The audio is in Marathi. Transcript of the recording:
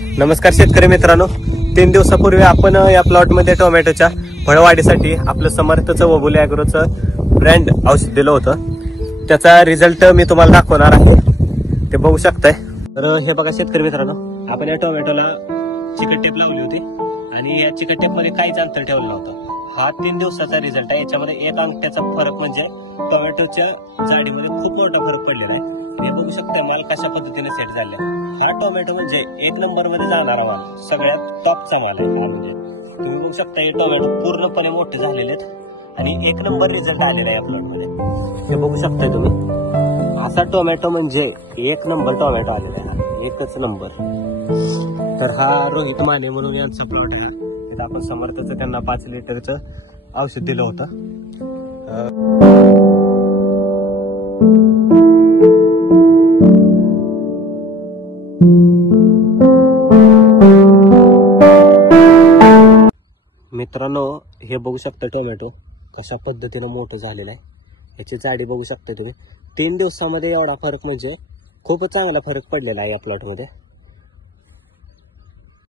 नमस्कार शेतकरी मित्रांनो, 3 दिवसापूर्वी आपण या प्लॉटमध्ये टोमॅटोच्या फळवाढीसाठी आपलं समर्थचं वबुले ॲग्रोचं ब्रँड औषध दिलं होतं. त्याचा रिझल्ट मी तुम्हाला दाखवणार आहे, ते बघू शकताय. तर हे बघा शेतकरी मित्रांनो, आपण या टोमॅटोला चिकट टेप लावली होती आणि या चिकट टेप मध्ये काहीच अंतर ठेवलं नव्हतं. हा 3 दिवसाचा रिझल्ट आहे. याच्यामध्ये 1 अंगठ्याचा फरक म्हणजे टोमॅटोच्या जाडीमध्ये खूप मोठा फरक पडलेला आहे. हे बघू शकता माल कशा पद्धतीने सेट झाले. हा टोमॅटो म्हणजे 1 नंबर मध्ये जाणारा माल, सगळ्यात टॉपचा माल आहे. हा म्हणजे तुम्ही बघू शकता हे टोमॅटो पूर्णपणे मोठे झालेले आहेत आणि 1 नंबर रिझल्ट आलेला आहे आपल्या मध्ये. हे बघू शकताय तुम्ही, असा टोमॅटो म्हणजे 1 नंबर टोमॅटो आलेला आहे, 1च नंबर. तर हा रोहित माने म्हणून यांचा प्लॉट आहे. आपण समर्थचं त्यांना 5 लिटरचं औषध दिलं होतं. मित्रांनो, हे बघू शकता टोमॅटो कशा पद्धतीनं मोठं झालेलं आहे. याची जाडी बघू शकता तुम्ही. 3 दिवसामध्ये एवढा फरक म्हणजे खूपच चांगला फरक पडलेला आहे या प्लॉटमध्ये.